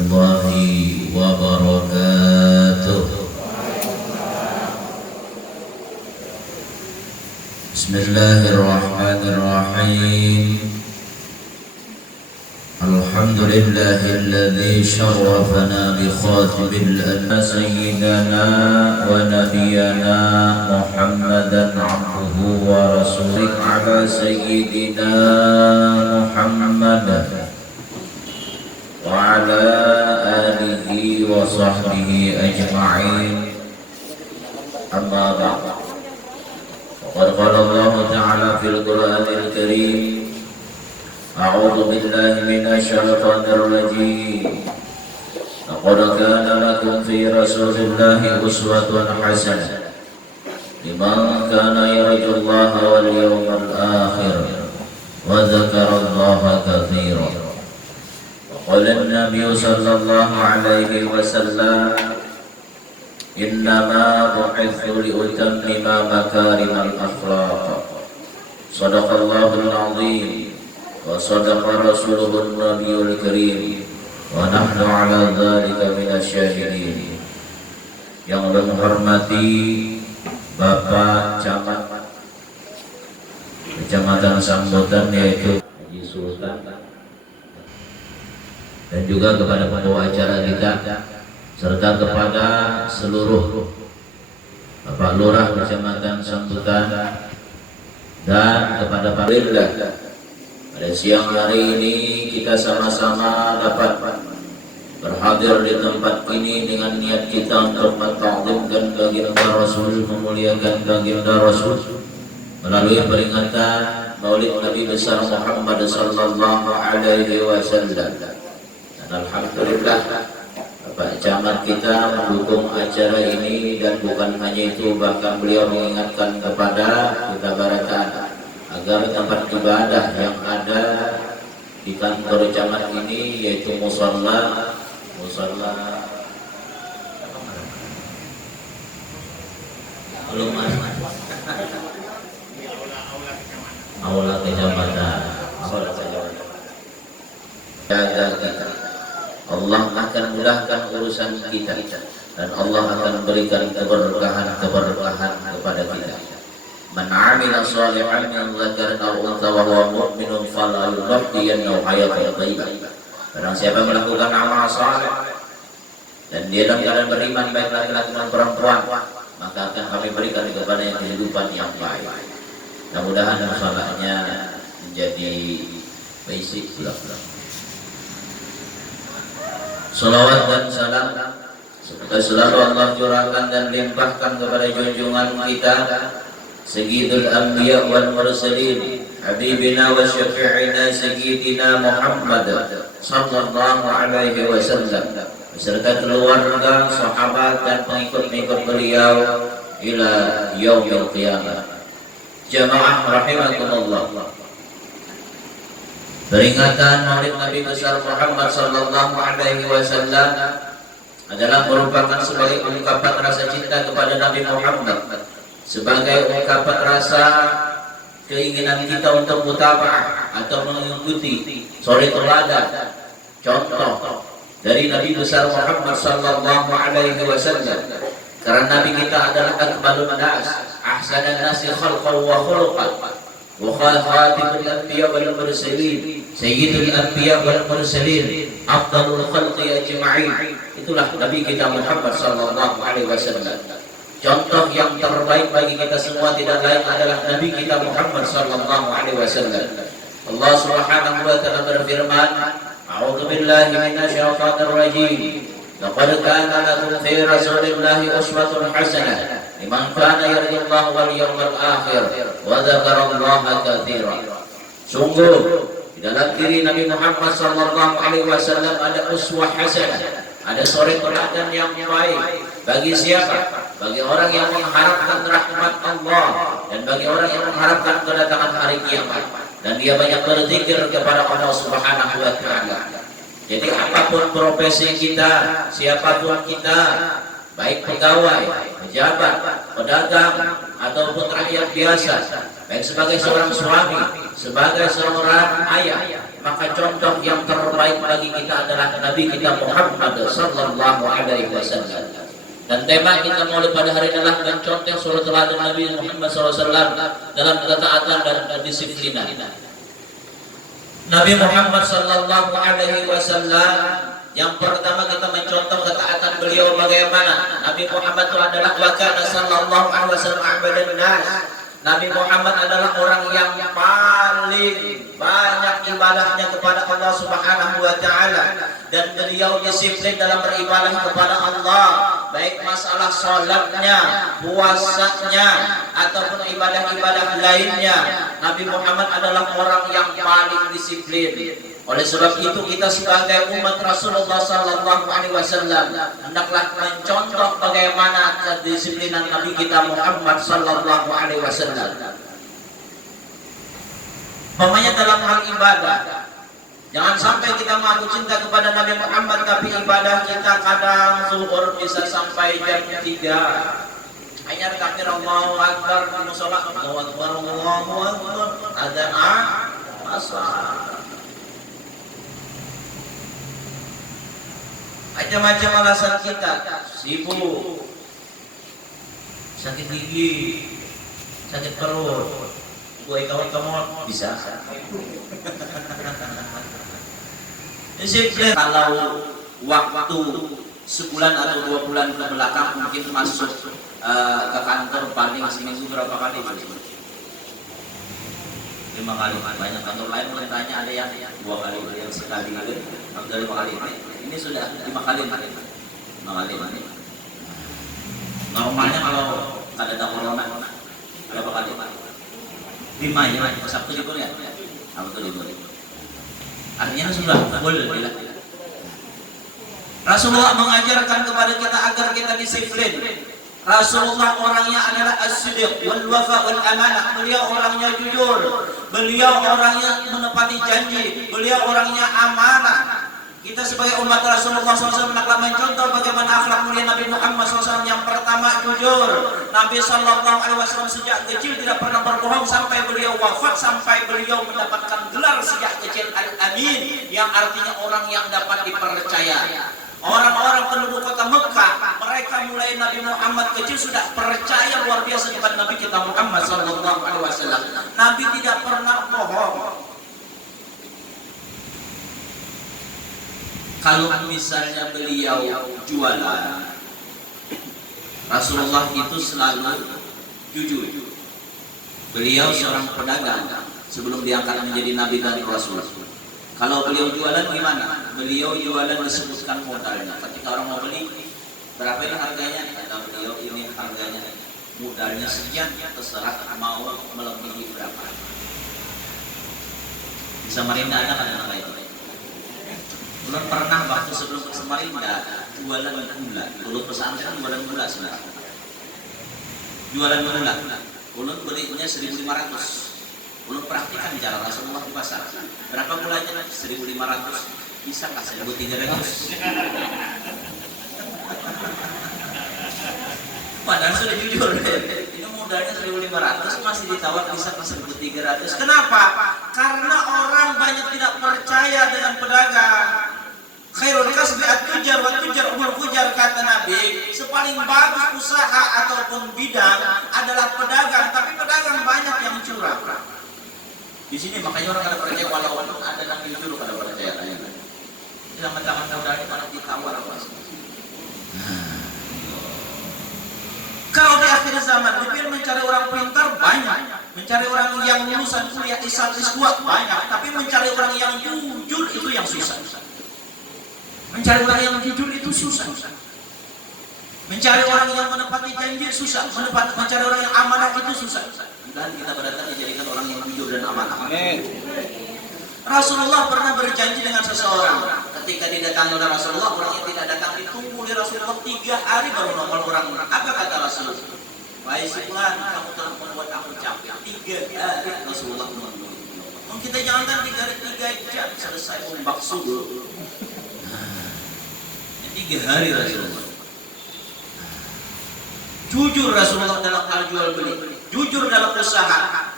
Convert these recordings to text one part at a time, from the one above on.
warahmatullahi wabarakatuh. Bismillahirrahmanirrahim. Alhamdulillahilladzi syarrafana bi khatibil anbiya sayyidina wa nabiyyana Muhammadan abduhu wa rasuluhu ala sayyidina Muhammad wa ala alihi wa sahbihi ajma'in. Amma ba'd. Qad qala Allah ta'ala fil Qur'anil Karim, أعوذ بالله من الشيطان الرجيم. لقد كان لكم في رسول الله أسوة حسنة لمن كان يرجو الله واليوم الآخر وذكر الله كثيرا. وقال النبي صلى الله عليه وسلم إنما بعثت لأتمم مكارم الأخلاق. صدق الله العظيم wa sadaqa rasuluhun nabiyul karim wa nahnu ala dzalika minasyahidin. Yang menghormati Bapak Camat Kecamatan Sambutan yaitu Haji Sultan, dan juga kepada pembawa acara kita serta kepada seluruh Bapak Lurah Kecamatan Sambutan dan kepada Pak Lurah. Pada siang hari ini kita sama-sama dapat berhadir di tempat ini dengan niat kita untuk mentakzimkan baginda Rasul, memuliakan baginda Rasul melalui peringatan Maulid Nabi besar Muhammad sallallahu alaihi wasallam. Dan alhamdulillah Bapak Camat kita mendukung acara ini, dan bukan hanya itu, bahkan beliau mengingatkan kepada kita barakan agar tempat ibadah yang ada di kantor camat ini, yaitu musola aula kecamatan, jaga kita. Allah akan mudahkan urusan kita, dan Allah akan berikan keberkahan kepada kita. Man 'amila shalihan min dzakarin aw untha wa huwa mu'minun falyuhyiyannahu hayatan thayyibah. Barang siapa melakukan amal saleh dan dia dalam keadaan beriman, baik laki-laki maupun perempuan, maka akan kami berikan kepadanya kehidupan yang baik. Mudah-mudahan salahnya menjadi basic pulang-pulang. Salawat dan salam selalu Allah curahkan dan limpahkan kepada junjungan kita Sayyidul Anbiya wal Mursalin, Habibina wa Syafi'ina Sayyidina Muhammad sallallahu alaihi wasallam, beserta keluarga, sahabat dan pengikut-pengikut beliau ila yaumil qiyamah. Jamaah rahimakumullah. Peringatan Maulid Nabi besar Muhammad sallallahu alaihi wasallam adalah merupakan sebagai ungkapan rasa cinta kepada Nabi Muhammad, sebagai ungkapan rasa keinginan kita untuk mutaba'ah atau mengikuti suri teladan contoh dari Nabi besar Muhammad sallallahu alaihi wasallam. Karena Nabi kita adalah akmalun nas, ahsanan nasi khalqan wa khuluqan, wa khatimul anbiya wal mursalin, sayyidul anbiya wal mursalin, afdalul khalqi ajma'in. Itulah Nabi kita Muhammad sallallahu alaihi wasallam. Contoh yang terbaik bagi kita semua tidak lain adalah Nabi kita Muhammad sallallahu alaihi wasallam. Allah Subhanahu wa taala berfirman, A'udzu billahi minasyaitonir rajim. Laqad kana lakum fi rasulillahi uswatun hasanah liman kana yarjullaha wal yawmal akhir wa dzakarallaha katsiran. Sungguh di dalam diri Nabi Muhammad sallallahu alaihi wasallam ada uswah hasanah, ada suri teladan yang baik. Bagi siapa? Bagi orang yang mengharapkan rahmat Allah dan bagi orang yang mengharapkan kedatangan hari kiamat, dan dia banyak berzikir kepada Allah Subhanahu wa taala. Jadi apapun profesi kita, siapapun kita, baik pegawai, pejabat, pedagang ataupun rakyat biasa, baik sebagai seorang suami, sebagai seorang ayah, maka contoh yang terbaik bagi kita adalah Nabi kita Muhammad sallallahu alaihi wasallam. Dan tema kita mulai pada hari ini adalah mencontoh suri teladan Nabi Muhammad SAW dalam ketaatan dan kedisiplinan. Nabi Muhammad sallallahu alaihi wasallam, yang pertama kita mencontoh ketaatan beliau bagaimana. Nabi Muhammad itu adalah wa kana sallallahu alaihi wasallam abadan nas. Nabi Muhammad adalah orang yang paling banyak ibadahnya kepada Allah Subhanahu wa taala, dan beliau disiplin dalam beribadah kepada Allah, baik masalah salatnya, puasanya ataupun ibadah-ibadah lainnya. Nabi Muhammad adalah orang yang paling disiplin. Oleh sebab itu kita sebagai umat Rasulullah sallallahu alaihi wasallam hendaklah mencontoh bagaimana kedisiplinan Nabi kita Muhammad sallallahu alaihi wasallam. Pokoknya dalam hal ibadah, jangan sampai kita mengaku cinta kepada Nabi Muhammad tapi ibadah kita kadang zuhur bisa sampai jam 3. Hanya takbir Allahu Akbar di mushola, Allahu Akbar, Allahu Akbar, adzan asar. Macam-macam alasan kita, sibuk, sakit gigi, sakit perut, gue kawan-kawan bisa. Disiplin. Kalau waktu sebulan atau 2 bulan ke belakang mungkin masuk ke kantor paling seminggu berapa kali? 5 kali. Banyak kantor lain bertanya ada yang 2 kali, ada yang sekali, ada 5 kali. Ini sudah 5 kali. 5 kali. Normalnya kalau ada corona berapa kali? 5 ya, Sabtu libur ya? Sabtu libur. Artinya sudah full. Rasulullah mengajarkan kepada kita agar kita disiplin. Rasulullah orangnya adalah as-sidq wal wafa wal amanah. Beliau orangnya jujur, beliau orangnya menepati janji, beliau orangnya amanah. Kita sebagai umat Rasulullah SAW hendaklah mencontoh bagaimana akhlak mulia Nabi Muhammad SAW. Yang pertama, jujur. Nabi SAW sejak kecil tidak pernah berbohong sampai beliau wafat, sampai beliau mendapatkan gelar sejak kecil Al-Amin, yang artinya orang yang dapat dipercaya. Orang-orang penduduk kota Mekah, mereka mulai Nabi Muhammad kecil sudah percaya luar biasa kepada Nabi kita Muhammad SAW. Nabi tidak pernah bohong. Kalau misalnya beliau jualan, Rasulullah itu selalu jujur. Beliau seorang pedagang sebelum diangkat menjadi Nabi dan Rasul. Kalau beliau jualan gimana? Beliau jualan disebutkan modalnya. Ketika orang mau beli, berapa ini harganya? Kata beliau, ini harganya, modalnya sekian, terserah mau melebihi berapa. Di Samarinda ada kan nama itu? Belum pernah waktu sebelum ke Samarinda jualan gula. Dulu pesantren jualan gula sebenarnya. Jualan gula. Ulun belinya 1.500. Ulun praktikan cara Rasulullah di pasar. Berapa gulanya? 1.500. Bisa kah 1.300? Padahal sudah jujur. Ini modalnya 1.500 masih ditawar bisa ke 1.300. Kenapa? Karena orang banyak tidak percaya dengan pedagang. Khairul kasbi at-tujar wa tujar umul fujar, kata Nabi. Sepaling bagus usaha ataupun bidang adalah pedagang, tapi pedagang banyak yang curang. Di sini makanya orang kada percaya walaupun ada yang jujur kada percaya. Yang mentang-mentang modalnya pada ditawar apa sih? Kalau di akhir zaman, dipilih mencari orang pintar banyak, mencari orang yang lulusan kuliah S1 S2 banyak, tapi mencari orang yang jujur itu yang susah. Mencari orang yang jujur itu susah. Mencari orang yang menepati janji susah. Mencari orang yang amanah itu susah. Dan kita berdatang dijadikan orang yang jujur dan amanah. Rasulullah pernah berjanji dengan seseorang. Ketika didatangi oleh Rasulullah, orang yang tidak datang ditunggu oleh Rasulullah 3 hari baru nongol orang. Apa kata Rasulullah? Wahai si fulan, kamu telah membuat aku capek. 3 hari Rasulullah menunggu. Kita jangankan 3 hari, 3 jam selesai umbak subuh. 3 hari Rasulullah. Jujur Rasulullah dalam hal jual beli, jujur dalam usaha.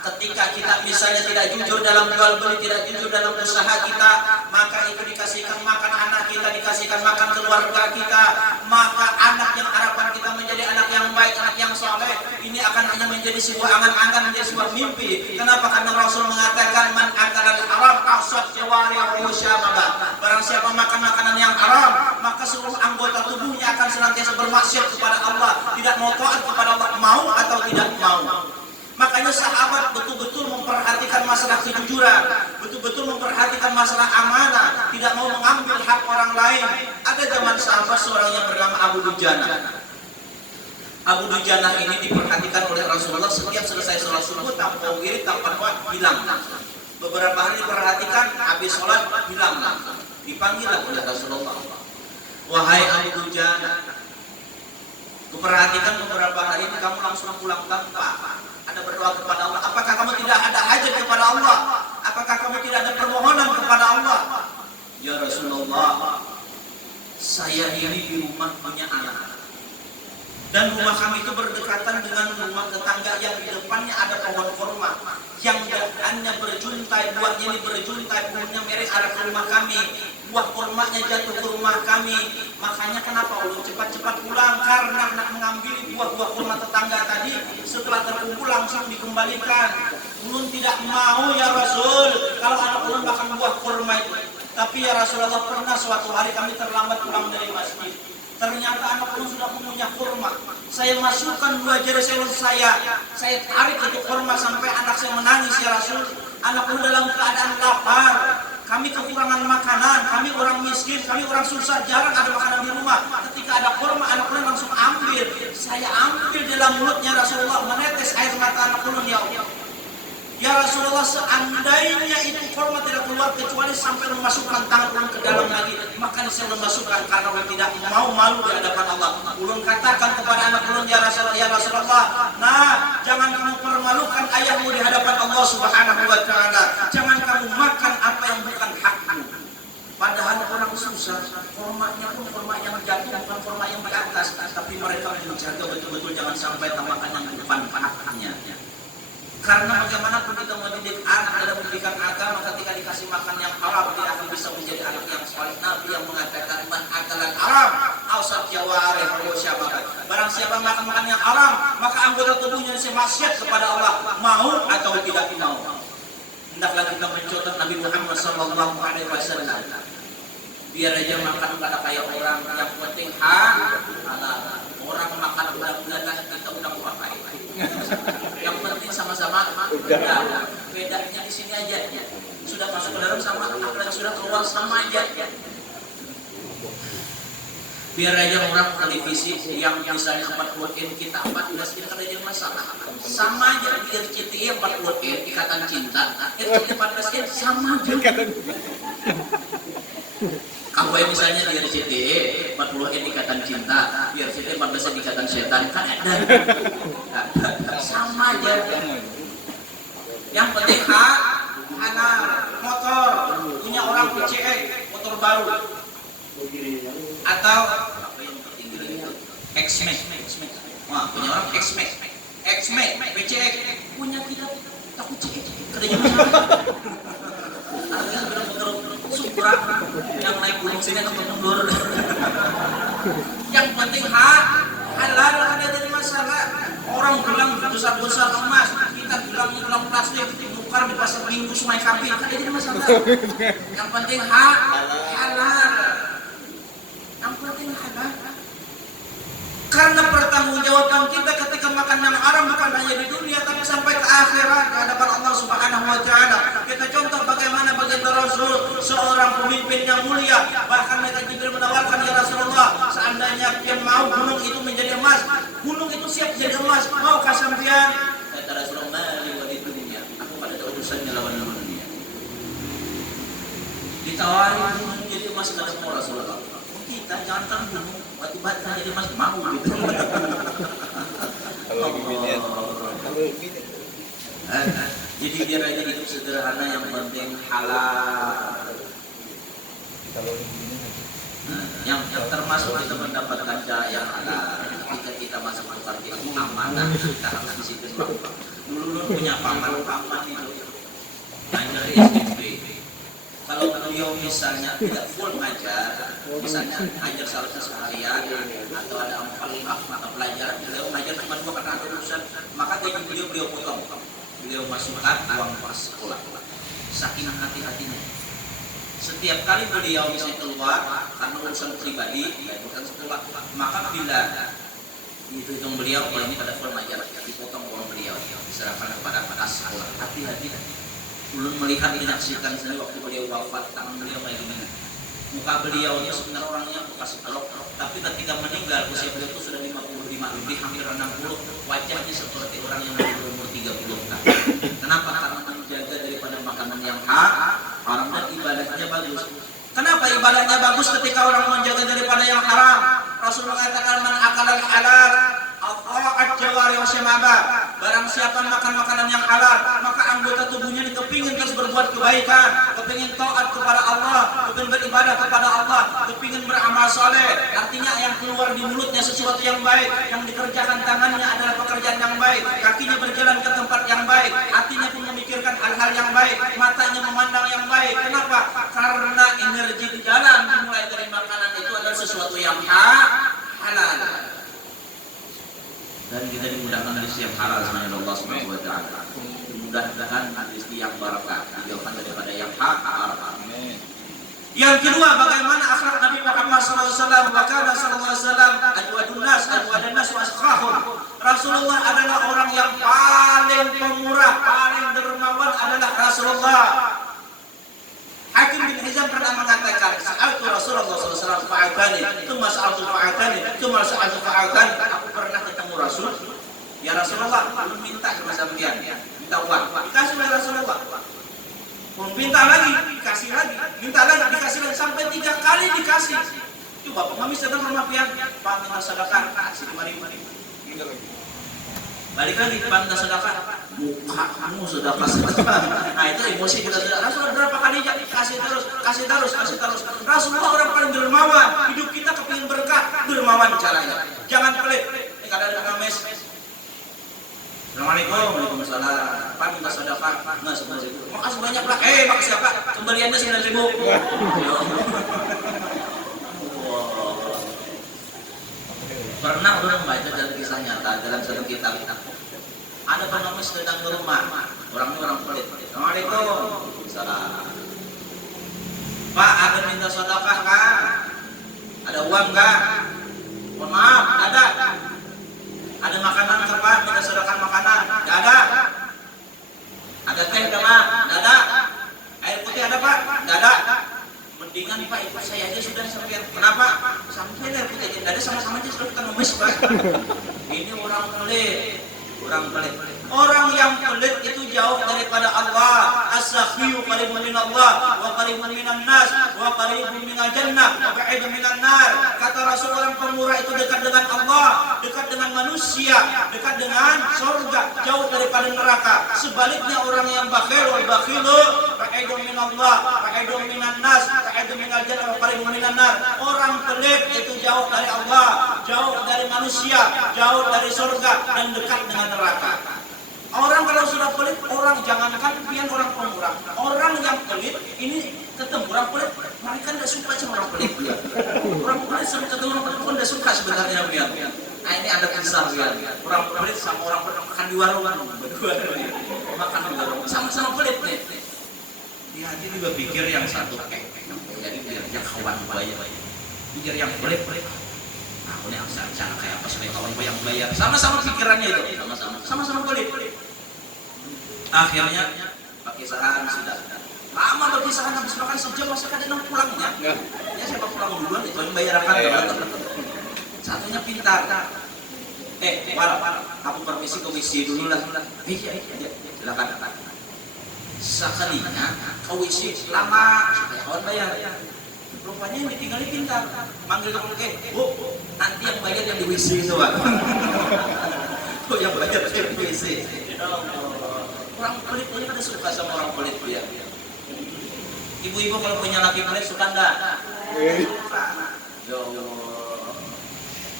Ketika kita misalnya tidak jujur dalam jual beli, tidak jujur dalam usaha kita, maka itu dikasihkan makan anak kita, dikasihkan makan keluarga kita, maka anak yang harapan kita menjadi anak yang baik, anak yang soleh, ini akan hanya menjadi sebuah angan-angan, menjadi sebuah mimpi. Kenapa? Karena Rasul mengatakan man akala al-haram asad jawarihu syamaba. Barang siapa makan makanan yang haram, maka seluruh anggota tubuhnya akan senantiasa bermaksiat kepada Allah, tidak mau taat kepada Allah, mau atau tidak mau. Makanya sahabat betul-betul memperhatikan masalah kejujuran, betul-betul memperhatikan masalah amanah, tidak mau mengambil hak orang lain. Ada zaman sahabat seorang yang bernama Abu Dujana. Abu Dujana ini diperhatikan oleh Rasulullah setiap selesai sholat subuh, tanpa wirid, tanpa doa, hilang. Beberapa hari diperhatikan, habis sholat hilang. Dipanggil oleh Rasulullah. Wahai Abu Dujana, kuperhatikan beberapa hari ini kamu langsung pulang tanpa ada berdoa kepada Allah. Apakah kamu tidak ada hajat kepada Allah? Apakah kamu tidak ada permohonan kepada Allah? Ya Rasulullah, saya ini di rumah punya anak, dan rumah kami itu berdekatan dengan rumah tetangga yang di depannya ada pohon kurma yang dahannya berjuntai, buahnya ini berjuntai, buahnya merek arah ke rumah kami, buah kurmanya jatuh ke rumah kami. Makanya kenapa ulun cepat-cepat pulang, karena nak mengambil buah-buah kurma tetangga tadi, setelah terkumpul langsung dikembalikan. Ulun tidak mau ya Rasul kalau anak ulun makan buah kurma itu. Tapi ya Rasulullah, pernah suatu hari kami terlambat pulang dari masjid. Ternyata anak ulun sudah mengunyah kurma. Saya masukkan 2 jari saya tarik itu kurma sampai anak saya menangis ya Rasul. Anak ulun dalam keadaan lapar. Kami kekurangan makanan, kami orang miskin, kami orang susah, jarang ada makanan di rumah. Ketika ada kurma, anak ulun langsung ambil. Saya ambil dalam mulutnya Rasulullah, menetes air mata anak ulun ya Allah. Ya Rasulullah, seandainya itu kurma tidak keluar kecuali sampai memasukkan tangan ulun ke dalam lagi, maka saya memasukkan karena ulun tidak mau malu di hadapan Allah. Ulun katakan kepada anak ulun, ya Rasulullah, nah jangan kamu permalukan ayahmu di hadapan Allah Subhanahu wa Ta'ala. Jangan kamu makan apa yang bukan hakmu. Padahal orang susah, kurmanya pun kurma yang jatuh, bukan kurma yang di atas, tapi mereka menjaga betul-betul jangan sampai makan yang bukan haknya. Karena bagaimanapun kita mendidik anak dalam pendidikan agama, ketika dikasih makan yang haram, dia akan bisa menjadi anak yang saleh. Nabi yang mengatakan man akalan haram ausat jawarihu syamaba. Barang siapa makan makan yang haram, maka anggota tubuhnya maksiat kepada Allah, mau atau tidak mau. Hendaklah kita mencontoh Nabi Muhammad sallallahu alaihi wasallam. Biar aja makan pada kayak orang, yang penting halal. Orang makan bulan-bulanan kita udah mau apain. Yang penting sama-sama udah. Bedanya di sini aja. Sudah masuk ke dalam sama, apalagi sudah keluar sama aja. Biar aja orang televisi yang misalnya 40 kita 14 kita kan jadi masalah. Sama aja di RCTI 40 ikatan cinta, RCTI 14 sama aja. Kalau misalnya di RCTI 40 ikatan cinta, di RCTI 14 ikatan setan, kan ada. Sama aja. Yang penting anak motor punya orang PCX, motor baru. Atau X-Max. Wah, punya orang X-Max, PCX, punya kita takut CX. Kerjanya Supra yang naik gunung sini atau mundur. Yang penting halal, ada dari masalah. Orang bilang besar-besar emas, kita bilangnya dalam plastik, tukar di pasar minggu Sungai Kapit, ada dari masalah. Yang penting halal. Yang penting halal. Karena pertanggungjawaban kita ketika makan yang haram bukan hanya di dunia tapi sampai ke akhirat di hadapan Allah Subhanahu wa Ta'ala. Kita contoh bagaimana baginda Rasul, seorang pemimpin yang mulia, bahkan mereka Jibril menawarkan, ya Rasulullah, seandainya dia mau gunung itu menjadi emas, gunung itu siap jadi emas, maukah sampean? Kata Rasulullah, mali wa di dunia, aku pada ada urusannya lawan dunia. Ditawarin gunung jadi emas, kata Rasulullah, kita jangan gunung batu-batu jadi mas mau gitu. Jadi biar aja hidup sederhana, yang penting halal. Yang termasuk kita mendapatkan cahaya halal ketika kita masuk ke partai amanah, kita akan di situ. Dulu punya paman-paman itu ngajar SMP. Kalau beliau misalnya tidak full ngajar, misalnya ngajar seharusnya seharian atau ada 4 mata pelajaran, beliau ngajar cuma 2 karena ada urusan, maka gaji beliau potong. Beliau masukkan uang pas sekolah. Saking hati-hatinya. Setiap kali beliau misalnya keluar karena urusan pribadi, bukan sekolah, maka bila dihitung beliau, ini pada full ngajar, dipotong uang beliau, diserahkan kepada sekolah. Hati-hati. Belum melihat menyaksikan sendiri waktu beliau wafat, tangan beliau kayak gimana. Muka beliau itu sebenarnya orangnya bekas pelok, tapi ketika meninggal usia beliau itu sudah 55 lebih, hampir 60, wajahnya seperti orang yang berumur 30 tahun. Kenapa? Karena menjaga daripada makanan yang haram dan ibadahnya bagus. Kenapa ibadahnya bagus ketika orang menjaga daripada yang haram? Rasul mengatakan man akalal halal at jawari wa syamaba. Barang siapa makan makanan yang halal, maka anggota tubuhnya kepingin terus berbuat kebaikan, kepingin taat kepada Allah, kepingin beribadah kepada Allah, kepingin beramal soleh. Artinya yang keluar di mulutnya sesuatu yang baik, yang dikerjakan tangannya adalah pekerjaan yang baik, kakinya berjalan ke tempat yang baik, hatinya pun memikirkan hal-hal yang baik, matanya memandang yang baik. Kenapa? Karena energi di dalam dimulai dari makanan itu adalah sesuatu yang halal. Dan kita dimudahkan rezeki yang halal sama Allah Subhanahu wa taala. Dimudahkan rezeki yang barakah, dijauhkan daripada yang haram. Amin. Yang kedua, bagaimana akhlak Nabi Muhammad SAW? Wa kana sallallahu alaihi wasallam ajwadun nas wa askhahum. Rasulullah adalah orang yang paling pemurah, paling dermawan adalah Rasulullah. Hakim bin Hizam pernah mengatakan, sa'altu Rasulullah SAW fa'atani, tsumma sa'altu fa'atani, tsumma sa'altu fa'atani. Aku pernah ketemu Rasul, ya Rasulullah, belum minta sama sampean, minta uang, dikasih oleh Rasulullah. Belum minta lagi, dikasih lagi, minta lagi, dikasih lagi, sampai 3 kali dikasih. Coba pengamis datang rumah pian, Pak minta sedekah, kasih 5.000. Balik lagi, Pak minta sedekah, kamu sudah kasih. Nah itu emosi kita sudah. Rasulullah berapa kali kasih terus. Rasulullah orang paling dermawan. Hidup kita kepingin berkah, dermawan caranya. Jangan pelit. Ini kadang pengamis. Assalamualaikum, waalaikumsalam. Pak minta sedekah, nggak sebanyak itu. Makasih banyak lah. Makasih apa? Kembaliannya 9.000. Pernah orang membaca dalam kisah nyata dalam satu kitab. Ada pengemis datang ke rumah, orangnya orang pelit. Assalamualaikum. Salam. Pak, ada minta sedekah kan? Ada uang kan? Mohon maaf, ada. Ada makanan ke Pak? Minta sedekah makanan? Tidak ada. Ada teh ada Pak? Tidak ada. Air putih ada Pak? Tidak ada. Mendingan Pak ikut saya aja sudah sampai. Kenapa? Sampai air putih tidak ada, sama-sama aja sudah kita ngemis Pak. Ini orang pelit. Orang yang pelit itu jauh daripada Allah. As-sakhiyu qaribun minallah wa qaribun minan nas wa qaribun minal jannah wa ba'idun minan nar. Kata Rasul, orang pemurah itu dekat dengan Allah, dekat dengan manusia, dekat dengan surga, jauh daripada neraka. Sebaliknya orang yang bakhil, wal bakhilu ba'idun minallah, ba'idun minan nas, ba'idun minal jannah wa qaribun minan nar. Orang pelit itu jauh dari Allah, jauh dari manusia, jauh dari surga dan dekat dengan neraka. Orang kalau sudah pelit, orang jangankan pian orang pemurah, orang yang pelit ini ketemu orang pelit, mereka tidak suka sama orang pelit. Orang pelit sama ketemu orang pelit pun tidak suka sebenarnya pian. Nah ini ada kisah pian. Orang pelit sama orang pelit makan di warung, berdua makan di warung, sama-sama pelit nih. Dia juga pikir yang satu jadi biar yang kawan bayar, pikir yang pelit. Aku nih cara kayak apa supaya kawan gue yang bayar, sama-sama pikirannya itu, sama-sama pelit. Akhirnya perpisahan sudah lama, perpisahan habis makan sejam masa kadang pulangnya. Ya siapa pulang duluan itu yang bayarkan. Satunya pintar. Walau aku permisi dulu lah. Iya, silakan. Sekalinya kau isi lama supaya kawan bayar. Rupanya yang ditinggali pintar. Manggil kamu Bu, nanti yang bayar yang di WC itu Pak. Yang bayar yang di WC. Orang pelit pada suka sama orang pelit ya. Ibu-ibu kalau punya laki pelit suka enggak? Ya Allah.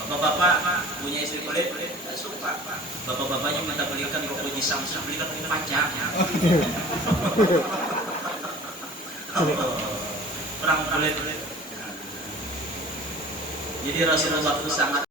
Bapak-bapak punya istri kulit, tidak suka. Bapak-bapaknya minta belikan rokok di Samsung, belikan rokok pajak. Perang kulit. Jadi Rasulullah itu sangat